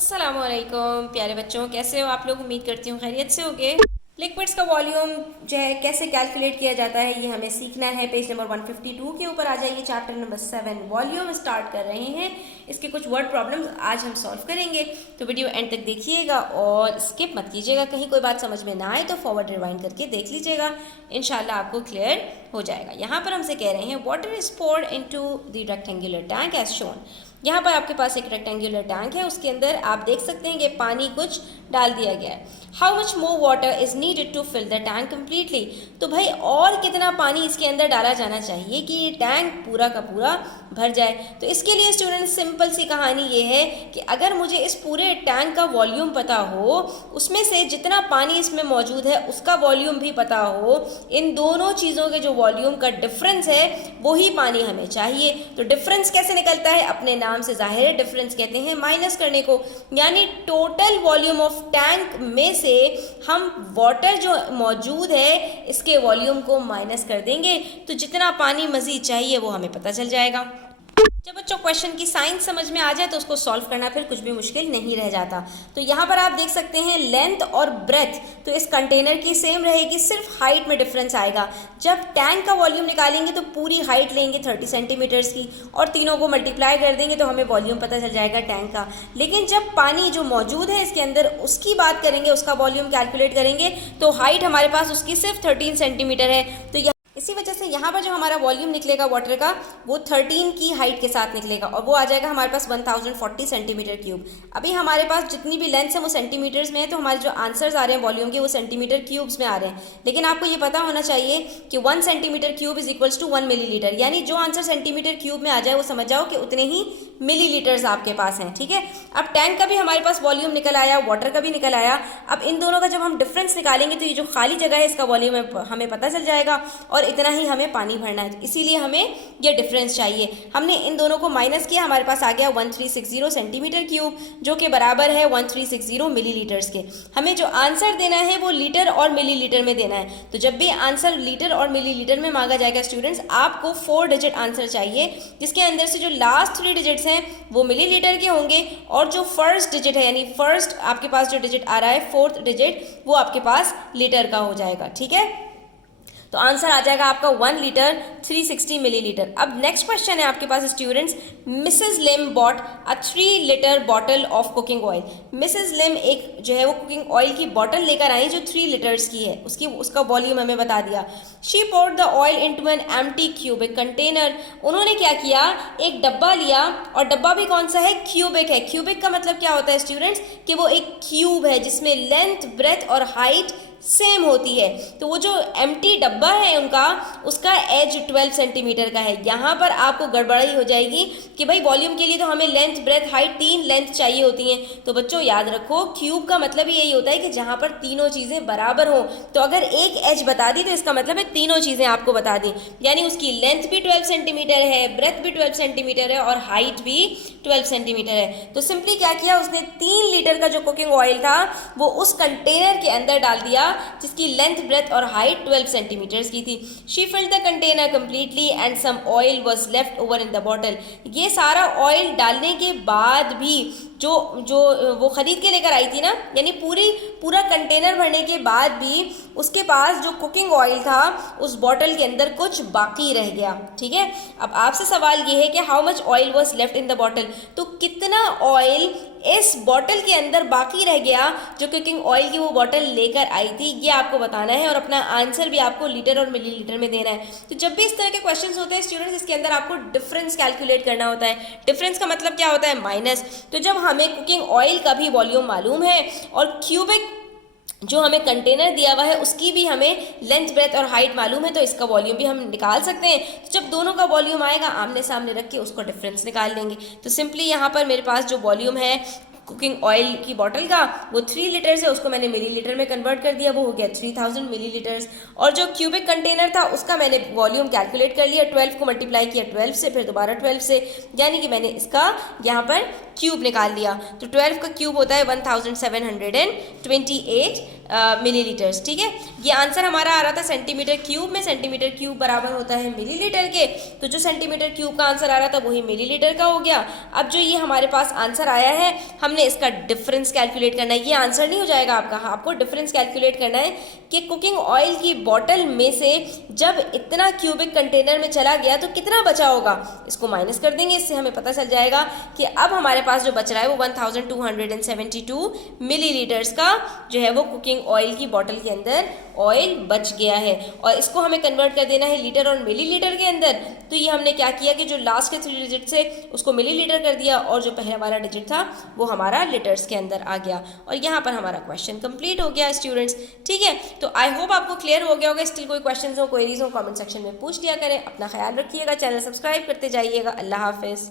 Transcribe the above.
अस्सलामुअलैकुम प्यारे बच्चों, कैसे हो आप लोग। उम्मीद करती हूँ खैरियत से होगे। लिक्विड्स का वॉल्यूम जो है कैसे कैलकुलेट किया जाता है ये हमें सीखना है। पेज नंबर 152 के ऊपर आ जाइए। चैप्टर नंबर 7 वॉल्यूम स्टार्ट कर रहे हैं। इसके कुछ वर्ड प्रॉब्लम्स आज हम सॉल्व करेंगे, तो वीडियो एंड तक देखिएगा और स्किप मत कीजिएगा। कहीं कोई बात समझ में ना आए तो फॉरवर्ड रिवाइंड करके देख लीजिएगा, इंशाल्लाह आपको क्लियर हो जाएगा। यहाँ पर हमसे कह रहे हैं water is poured into the rectangular tank as shown. यहाँ पर आपके पास एक रेक्टेंगुलर टैंक है, उसके अंदर आप देख सकते हैं कि पानी कुछ डाल दिया गया है। How much more water is needed to fill the tank completely. तो भाई और कितना पानी इसके अंदर डाला जाना चाहिए कि ये टैंक पूरा का पूरा भर जाए। तो इसके लिए स्टूडेंट सिंपल सी कहानी ये है कि अगर मुझे इस पूरे टैंक का वॉल्यूम पता हो, उसमें से जितना पानी इसमें मौजूद है उसका वॉल्यूम भी पता हो, इन दोनों चीज़ों के जो वॉल्यूम का डिफरेंस है वही पानी हमें चाहिए। तो डिफरेंस कैसे निकलता है, अपने नाम से जाहिर है, डिफरेंस कहते हैं माइनस करने को। यानी टोटल वॉल्यूम ऑफ टैंक में से हम वाटर जो मौजूद है इसके वॉल्यूम को माइनस कर देंगे, तो जितना पानी मज़ीद चाहिए वो हमें पता चल जाएगा। जब बच्चों क्वेश्चन की साइंस समझ में आ जाए तो उसको सॉल्व करना फिर कुछ भी मुश्किल नहीं रह जाता। तो यहाँ पर आप देख सकते हैं लेंथ और ब्रेथ तो इस कंटेनर की सेम रहेगी, सिर्फ हाइट में डिफरेंस आएगा। जब टैंक का वॉल्यूम निकालेंगे तो पूरी हाइट लेंगे 30 सेंटीमीटर्स की और तीनों को मल्टीप्लाई कर देंगे तो हमें वॉल्यूम पता चल जाएगा टैंक का। लेकिन जब पानी जो मौजूद है इसके अंदर उसकी बात करेंगे, उसका वॉल्यूम कैलकुलेट करेंगे, तो हाइट हमारे पास उसकी सिर्फ 13 सेंटीमीटर है। तो इसी वजह से यहाँ पर जो हमारा वॉल्यूम निकलेगा वाटर का वो 13 की हाइट के साथ निकलेगा और वो आ जाएगा हमारे पास 1040 सेंटीमीटर क्यूब। अभी हमारे पास जितनी भी लेंथ है वो सेंटीमीटर्स में है, तो हमारे जो आंसर्स आ रहे हैं वॉल्यूम के वो सेंटीमीटर क्यूब्स में आ रहे हैं। लेकिन आपको ये पता होना चाहिए कि 1 centimetre cube is equals to 1 millilitre, यानी जो आंसर सेंटीमीटर क्यूब में आ जाए वो समझ जाओ कि उतने ही मिलीलीटर्स आपके पास हैं। ठीक है, अब टैंक का भी हमारे पास वॉल्यूम निकल आया, वाटर का भी निकल आया। अब इन दोनों का जब हम डिफरेंस निकालेंगे तो ये जो खाली जगह है इसका वॉल्यूम हमें पता चल जाएगा और इतना ही हमें पानी भरना है, इसीलिए हमें ये डिफरेंस चाहिए। हमने इन दोनों को माइनस किया, हमारे पास आ गया 1360 सेंटीमीटर क्यूब जो कि बराबर है 1360 मिलीलीटर्स के। हमें जो आंसर देना है वो लीटर और मिलीलीटर में देना है। तो जब भी आंसर लीटर और मिलीलीटर में मांगा जाएगा स्टूडेंट्स, आपको 4 डिजिट आंसर चाहिए जिसके अंदर से जो लास्ट 3 डिजिट्स हैं वो मिलीलीटर के होंगे और जो फर्स्ट डिजिट है यानी फर्स्ट आपके पास जो डिजिट आ रहा है 4th डिजिट वो आपके पास लीटर का हो जाएगा। ठीक है, तो आंसर आ जाएगा आपका 1 लीटर 360 मिलीलीटर। अब नेक्स्ट क्वेश्चन है आपके पास students, Mrs Lim bought a 3 litre bottle of cooking oil. Mrs Lim एक जो है वो कुकिंग ऑयल की बॉटल लेकर आई जो 3 लीटर्स की है, उसका वॉल्यूम हमें बता दिया। She poured the oil into an empty cubic container. उन्होंने क्या किया, एक डब्बा लिया और डब्बा भी कौन सा है, क्यूबिक है। क्यूबिक का मतलब क्या होता है स्टूडेंट्स कि वो एक क्यूब है जिसमें लेंथ ब्रेथ और हाइट सेम होती है। तो वो जो एम्प्टी डब्बा है उनका, उसका एज 12 सेंटीमीटर का है। यहाँ पर आपको गड़बड़ाई हो जाएगी कि भाई वॉल्यूम के लिए तो हमें लेंथ ब्रेथ हाइट 3 लेंथ चाहिए होती हैं। तो बच्चों याद रखो क्यूब का मतलब ही यही होता है कि जहाँ पर तीनों चीज़ें बराबर हो। तो अगर एक एज बता दी तो इसका मतलब है तीनों चीज़ें आपको बता दी, यानी उसकी लेंथ भी 12 सेंटीमीटर है, ब्रेथ भी 12 सेंटीमीटर है और हाइट भी 12 सेंटीमीटर है। तो सिंपली क्या किया, उसने 3 लीटर का जो कुकिंग ऑयल था वो उस कंटेनर के अंदर डाल दिया जिसकी लेंथ ब्रेथ और हाइट 12 सेंटीमीटर्स की थी। She filled the container completely and some oil was left over in the bottle. ये सारा ऑयल डालने के बाद भी जो जो वो खरीद के लेकर आई थी ना, यानी पूरा कंटेनर भरने के बाद भी उसके पास जो कुकिंग ऑयल था उस बॉटल के अंदर कुछ बाकी रह गया। ठीक है, अब आपसे सवाल ये है कि how much oil was left in the bottle, तो कितना ऑयल इस बॉटल के अंदर बाकी रह गया जो कुकिंग ऑयल की वो बॉटल लेकर आई थी, ये आपको बताना है और अपना आंसर भी आपको लीटर और मिलीलीटर में देना है। तो जब भी इस तरह के क्वेश्चंस होते हैं स्टूडेंट्स, इसके अंदर आपको डिफरेंस कैलकुलेट करना होता है। डिफरेंस का मतलब क्या होता है, माइनस। तो जब हमें कुकिंग ऑयल का भी वॉल्यूम मालूम है और क्यूबिक जो हमें कंटेनर दिया हुआ है उसकी भी हमें लेंथ ब्रेथ और हाइट मालूम है, तो इसका वॉल्यूम भी हम निकाल सकते हैं। तो जब दोनों का वॉल्यूम आएगा आमने सामने रख के उसको डिफरेंस निकाल लेंगे। तो सिंपली यहाँ पर मेरे पास जो वॉल्यूम है कुकिंग ऑयल की बॉटल का वो 3 लीटर्स है, उसको मैंने मिलीलीटर में कन्वर्ट कर दिया, वो हो गया 3000 मिलीलीटर्स। और जो क्यूबिक कंटेनर था उसका मैंने वॉल्यूम कैलकुलेट कर लिया, 12 को मल्टीप्लाई किया 12 से, फिर दोबारा 12 से, यानी कि मैंने इसका यहाँ पर क्यूब निकाल लिया। तो 12 का क्यूब होता है 1728 मिलीलीटर्स। ठीक है, ये आंसर हमारा आ रहा था सेंटीमीटर क्यूब में। सेंटीमीटर क्यूब बराबर होता है मिलीलीटर के, तो जो सेंटीमीटर क्यूब का आंसर आ रहा था वही मिलीलीटर का हो गया। अब जो ये हमारे पास आंसर आया है, हमने हमने इसका डिफरेंस कैलकुलेट करना है। ये आंसर नहीं हो जाएगा आपका, आपको डिफरेंस कैलकुलेट करना है कि कुकिंग ऑयल की बॉटल में से जब इतना क्यूबिक कंटेनर में चला गया तो कितना बचा होगा। इसको माइनस कर देंगे, इससे हमें पता चल जाएगा कि अब हमारे पास जो बच रहा है वो 1272 मिलीलीटर्स का जो है वो कुकिंग ऑयल की बॉटल के अंदर ऑयल बच गया है। और इसको हमें कन्वर्ट कर देना है लीटर और मिलीलीटर के अंदर। तो ये हमने क्या किया कि जो लास्ट के 3 डिजिट से उसको मिलीलीटर कर दिया और जो पहला वाला डिजिट था वो हमारा लीटर्स के अंदर आ गया। और यहाँ पर हमारा क्वेश्चन कंप्लीट हो गया स्टूडेंट्स। ठीक है, तो आई होप आपको क्लियर हो गया होगा। स्टिल कोई क्वेश्चन हो, क्वेरीज हो, कमेंट सेक्शन में पूछ लिया करें। अपना ख्याल रखिएगा, चैनल सब्सक्राइब करते जाइएगा। अल्लाह हाफिज़।